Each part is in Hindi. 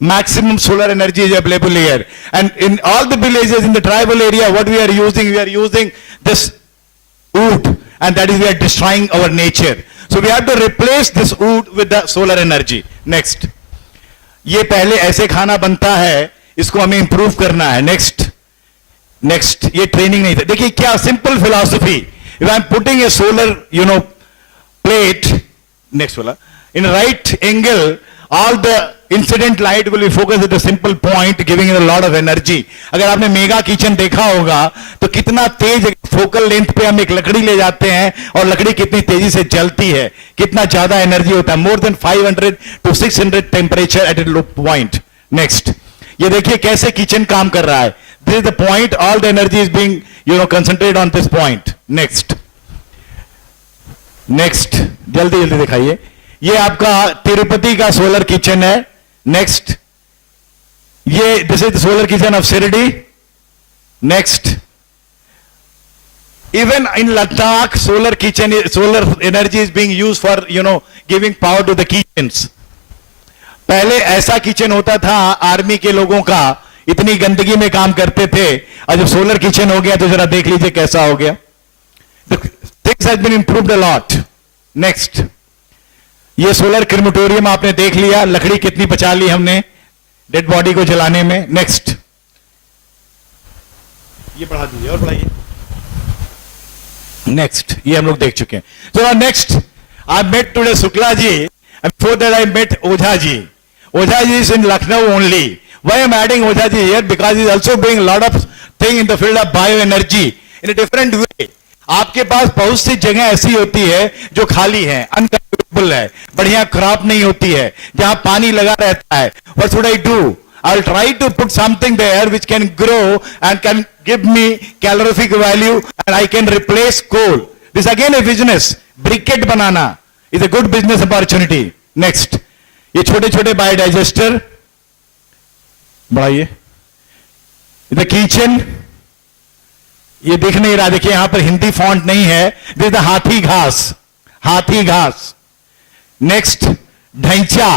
maximum solar energy is available here. And in all the villages in the tribal area, what we are using this wood, and that is we are destroying our nature. So we have to replace this wood with the solar energy. Next. ये पहले ऐसे खाना बनता है, इसको हमें इंप्रूव करना है. नेक्स्ट ये ट्रेनिंग नहीं था. देखिए क्या simple philosophy. If I am putting a solar plate, next वाला, in right angle, all the incident light will be focused at a simple point, giving it a lot of energy. अगर आपने मेगा किचन देखा होगा तो कितना तेज फोकल लेंथ पे हम एक लकड़ी ले जाते हैं और लकड़ी कितनी तेजी से जलती है, कितना ज्यादा एनर्जी होता है. More than 500 to 600 temperature at a low point. Next ये देखिए कैसे किचन काम कर रहा है. This is the point, all the energy is being concentrate on this point. Next जल्दी दिखाइए. ये आपका तिरुपति का सोलर किचन है. नेक्स्ट ये this is the solar kitchen of Shirdi. Next even in Ladakh solar kitchen, solar energy is being used for giving power to the kitchens. पहले ऐसा किचन होता था आर्मी के लोगों का, इतनी गंदगी में काम करते थे, और जब सोलर किचन हो गया तो जरा देख लीजिए कैसा हो गया. Things has been improved a lot. Next ये सोलर क्रिमेटोरियम आपने देख लिया, लकड़ी कितनी बचा ली हमने डेड बॉडी को जलाने में. नेक्स्ट ये बढ़ा दीजिए और बढ़ाइए. नेक्स्ट ये हम लोग देख चुके हैं. So next I met today Shukla ji, before that I met Ojha ji. Ojha ji is in Lucknow only. Why I am adding Ojha ji here? Because he is also doing lot of thing in the field of bio energy in a different way. आपके पास बहुत सी जगह ऐसी होती है जो खाली है, अनकल्टिवेबल है, बढ़िया क्रॉप नहीं होती है, जहां पानी लगा रहता है. What should I do? I will try to put something there which can grow and can give me calorific value and I can replace coal. This again a business. Briquette बनाना is a good business opportunity. Next ये छोटे छोटे बायोडाइजेस्टर बढ़ाइए. द किचन ये दिख नहीं रहा, देखिए यहां पर हिंदी फॉन्ट नहीं है. दिस द हाथी घास. नेक्स्ट ढैंचा,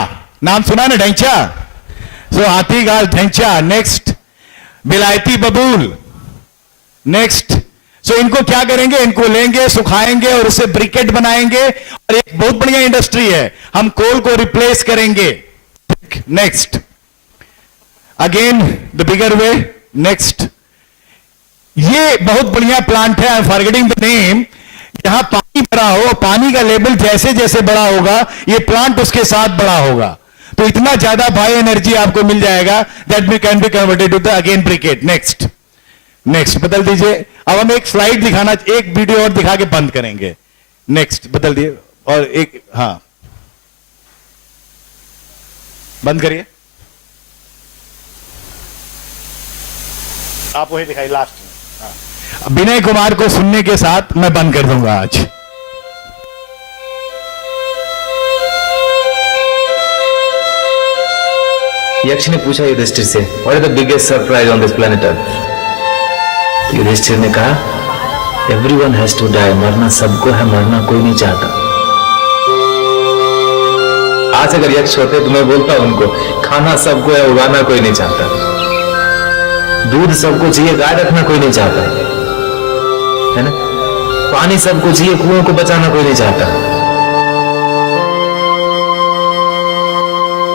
नाम सुना ना ढैंचा? सो हाथी घास ढैंचा. नेक्स्ट बिलायती बबूल. नेक्स्ट सो इनको क्या करेंगे? इनको लेंगे, सुखाएंगे और उससे ब्रिकेट बनाएंगे, और एक बहुत बढ़िया इंडस्ट्री है, हम कोल को रिप्लेस करेंगे. Next again the bigger way. Next ये बहुत बढ़िया प्लांट है, I am forgetting the name. जहां पानी भरा हो, पानी का लेवल जैसे जैसे बड़ा होगा ये प्लांट उसके साथ बड़ा होगा, तो इतना ज्यादा बायो एनर्जी आपको मिल जाएगा that we can be converted to the again briquette. Next बदल दीजिए. अब हम एक स्लाइड दिखाना, एक वीडियो और दिखा के बंद करेंगे. नेक्स्ट बदल दिए और एक, हाँ बंद करिए. आप वही दिखाइए लास्ट में. विनय कुमार को सुनने के साथ मैं बंद कर दूंगा आज. यक्ष ने पूछा युधिष्ठिर से, what is the biggest surprise on this planet Earth? Yudhishthir ने कहा, एवरीवन हैज टू डाई. मरना सबको है, मरना कोई नहीं चाहता. आज अगर यक्ष होते तो मैं बोलता उनको, खाना सबको है, उगाना कोई नहीं चाहता. दूध सबको चाहिए, गाय रखना कोई नहीं चाहता है ना. पानी सबको चाहिए, कुओं को बचाना कोई नहीं चाहता.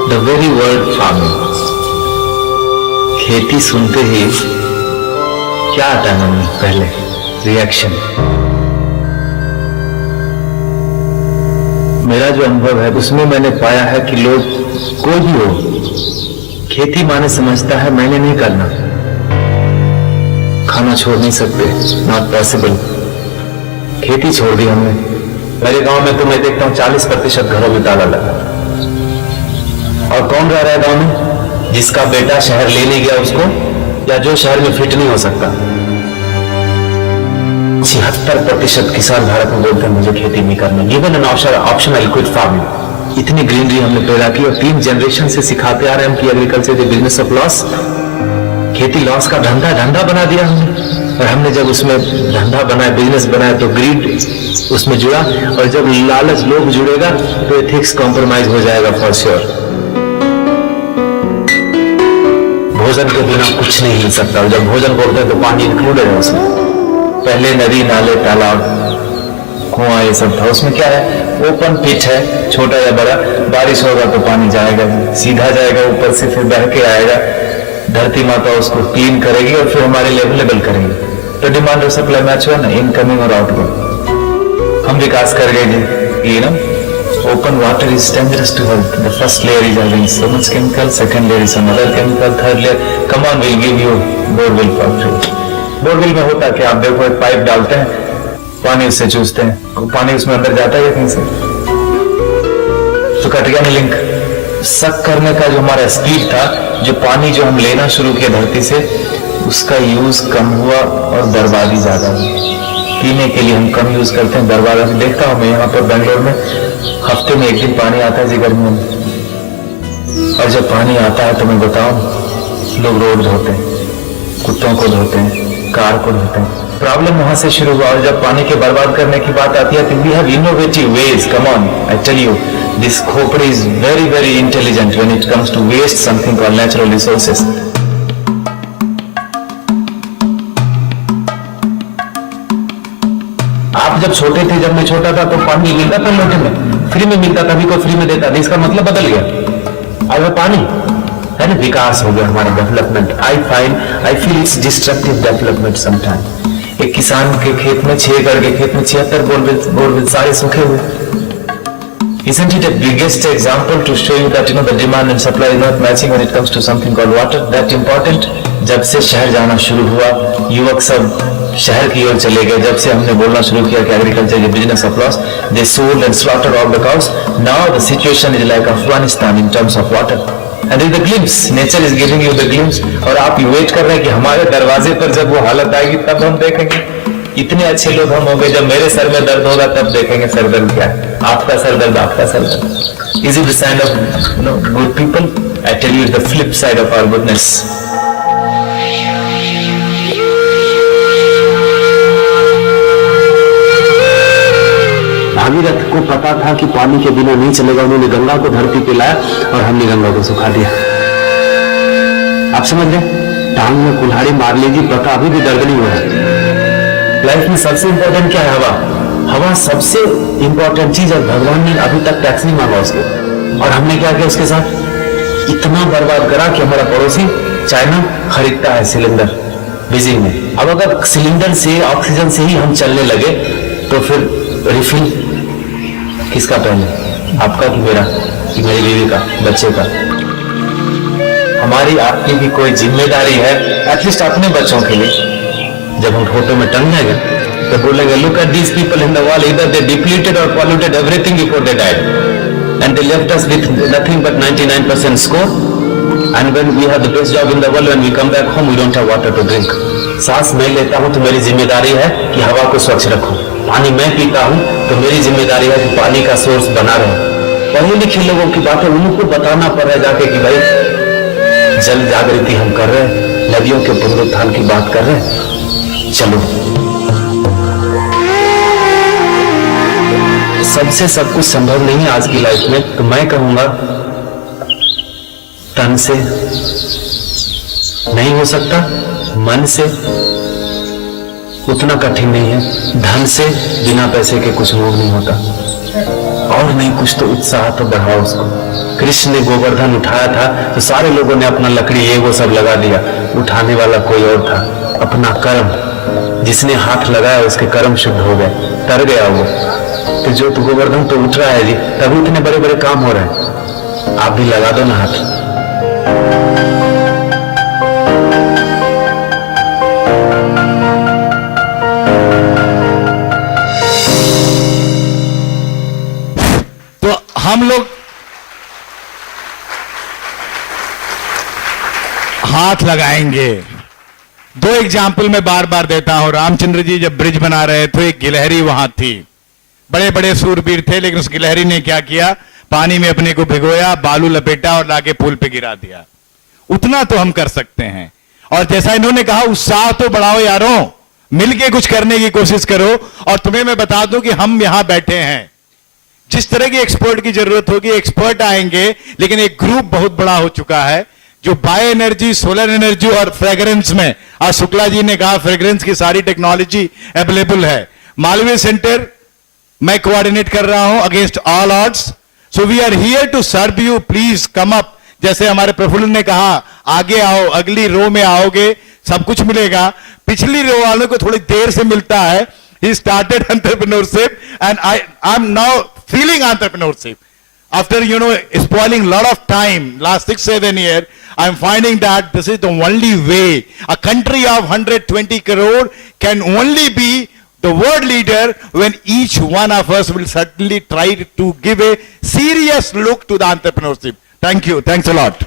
द वेरी वर्ड फार्मिंग, खेती सुनते ही क्या आता है मन में? पहले रिएक्शन. मेरा जो अनुभव है उसमें मैंने पाया है कि लोग, कोई भी हो, खेती माने समझता है मैंने नहीं करना, खाना छोड़ नहीं सकते, नॉट पॉसिबल. खेती छोड़ दी हमने. मेरे गांव में तो मैं देखता हूं 40% घरों में ताला लगा. और कौन रह रहा है गांव में? जिसका बेटा शहर ले नहीं गया उसको, या जो शहर में फिट नहीं हो सकता. 76% किसान भारत में बोलते हैं मुझे खेती नहीं करनी. Given an option I quit farming. इतनी ग्रीनरी हमने पैदा की और 3 जनरेशन से सिखाते आ रहे हैं कि agriculture is business of loss. खेती लॉस का धंधा बना दिया हमने. और हमने जब उसमें धंधा बनाया, बिजनेस बनाया, तो ग्रीड उसमें जुड़ा, और जब लालच लोग जुड़ेगा तो एथिक्स कॉम्प्रोमाइज हो जाएगा फॉर श्योर. भोजन के बिना कुछ नहीं मिल सकता, और जब भोजन बोलते हैं तो पानी इंक्लूडेड है उसमें। पहले नदी, नाले, तालाब, कुआं ये सब था, उसमें क्या है, ओपन पिट है, छोटा या बड़ा, बारिश होगा तो पानी जाएगा, सीधा जाएगा ऊपर से, फिर बह के आएगा, धरती माता उसको क्लीन करेगी और फिर हमारे लिए अवेलेबल करेगी। तो डिमांड और सप्लाई मैच हुआ ना, इनकमिंग और आउटगोइंग। हम विकास कर गए जी, you know, open water is dangerous to health. The first layer is having so much chemical, second layer is some other chemical, third layer, come on, we'll give you borewell for free. Borewell में होता क्या, आप देखो एक पाइप डालते हैं, पानी उससे चूसते हैं, पानी उसमें अंदर जाता है कहीं से, तो कट गया ना लिंक। सक करने का जो हमारा स्पीड था, जो पानी जो हम लेना शुरू किया धरती से, उसका यूज कम हुआ और बर्बादी ज्यादा हुई। पीने के लिए हम कम यूज करते हैं, बर्बादी देखता हूं मैं यहाँ पर बेंगलोर में, हफ्ते में एक दिन पानी आता है जी गर्मियों में, और जब पानी आता है तो मैं बताऊं, लोग रोड धोते हैं, कुत्तों को धोते हैं, कार को धोते हैं। प्रॉब्लम वहां से शुरू हुआ, और जब पानी के बर्बाद करने की बात आती है तो we have innovative ways. Come on, I tell you, this खोपड़ी is very very intelligent when it comes to waste something called natural resources. आप जब छोटे थे, जब मैं छोटा था तो पानी मिलता था लोटे में, फ्री में मिलता था, अभी कोई फ्री में देता था, इसका मतलब बदल गया। अब पानी है ना, विकास हो गया हमारा, development. I feel it's destructive development sometime. एक किसान के खेत में, 6 एकड़ के खेत में 76 बोरवेल सारे सूखे हुए। Isn't it a biggest example to show you that the demand and supply is not matching when it comes to something called water? That important? जब से शहर जाना शुरू हुआ, युवक सब शहर की ओर चले गए, जब से हमने बोलना शुरू किया कि agriculture is business of loss, they sold and slaughtered all the cows. Now the situation is like Afghanistan in terms of water, and the glimpse, nature is giving you the glimpse. और आप वेट कर रहे हैं कि हमारे दरवाजे पर जब वो हालत आएगी तब हम देखेंगे। इतने अच्छे लोग हम हो गए, जब मेरे सर में दर्द होगा तब देखेंगे सर दर्द क्या है, आपका सर दर्द, आपका सर दर्द। Is it the sign of good people? I tell you the flip side of our goodness. Bhagirath को पता था कि पानी के बिना नहीं चलेगा, उन्होंने गंगा को धरती पे लाया और हमने गंगा को सुखा दिया। आप समझ गए? टांग में कुल्हाड़ी मार लीजिए, पता अभी भी दर्द नहीं हो रहा। लाइफ में सबसे इंपॉर्टेंट क्या है? हवा। हवा सबसे इंपॉर्टेंट चीज है, भगवान ने अभी तक टैक्स नहीं मांगा उसको, और हमने क्या किया उसके साथ? इतना बर्बाद करा कि हमारा पड़ोसी चाइना खरीदता है सिलेंडर बीजिंग में। अब अगर सिलेंडर से, ऑक्सीजन से ही हम चलने लगे तो फिर रिफिल किसका पहले, आपका कि मेरा, कि मेरी बीवी का, बच्चे का? हमारी आपकी भी कोई जिम्मेदारी है, एटलीस्ट अपने बच्चों के लिए। जब हम फोटो में टंगेंगे तो बोलेंगे, look at these people in the world, either they depleted और polluted everything before they died and they left us with nothing but 99% score, and when we have the best job in the world, when we come back home we don't have water to drink. सांस मैं लेता हूं तो मेरी जिम्मेदारी है कि हवा को स्वच्छ रखूं। पानी मैं पीता हूं तो मेरी जिम्मेदारी है कि पानी का सोर्स बना रहे। पढ़े लिखे लोगों की बात है, उनको बताना पड़ रहा है जाके कि भाई जल जागृति हम कर रहे हैं, नदियों के पुनरुत्थान की बात कर रहे हैं, चलो। सबसे सब कुछ संभव नहीं है आज की लाइफ में, तो मैं कहूंगा तन से नहीं हो सकता, मन से उतना कठिन नहीं है, धन से बिना पैसे के कुछ मूव नहीं होता, और नहीं कुछ तो उत्साह तो बढ़ाओ उसको। कृष्ण ने गोवर्धन उठाया था तो सारे लोगों ने अपना लकड़ी ये वो सब लगा दिया, उठाने वाला कोई और था। अपना कर्म, जिसने हाथ लगाया उसके कर्म शुद्ध हो गए, तर गया वो। तो जो तो गोवर्धन तो उठ रहा है जी, तभी इतने बड़े बड़े काम हो रहे हैं। आप भी लगा दो ना हाथ। तो हम लोग हाथ लगाएंगे। 2 एग्जाम्पल मैं बार बार देता हूं। रामचंद्र जी जब ब्रिज बना रहे थे, एक गिलहरी वहां थी, बड़े बड़े सूरवीर थे, लेकिन उस गिलहरी ने क्या किया, पानी में अपने को भिगोया, बालू लपेटा और लाके पुल पे गिरा दिया। उतना तो हम कर सकते हैं। और जैसा इन्होंने कहा, उत्साह तो बढ़ाओ यारों, मिलके कुछ करने की कोशिश करो। और तुम्हें मैं बता दूं कि हम यहां बैठे हैं, जिस तरह की एक्सपर्ट की जरूरत होगी, एक्सपर्ट आएंगे, लेकिन एक ग्रुप बहुत बड़ा हो चुका है जो बायो एनर्जी, सोलर एनर्जी और फ्रेग्रेंस में, आज शुक्ला जी ने कहा फ्रेग्रेंस की सारी टेक्नोलॉजी अवेलेबल है। मालवीय सेंटर मैं कोऑर्डिनेट कर रहा हूं against all odds. So we are here to serve you, please come up. जैसे हमारे प्रफुल्ल ने कहा, आगे आओ, अगली रो में आओगे सब कुछ मिलेगा। पिछली रो वालों को थोड़ी देर से मिलता है। He started entrepreneurship and I'm now feeling entrepreneurship. After, spoiling a lot of time, last 6-7 years, I'm finding that this is the only way. A country of 120 crore can only be the world leader when each one of us will certainly try to give a serious look to the entrepreneurship. Thank you. Thanks a lot.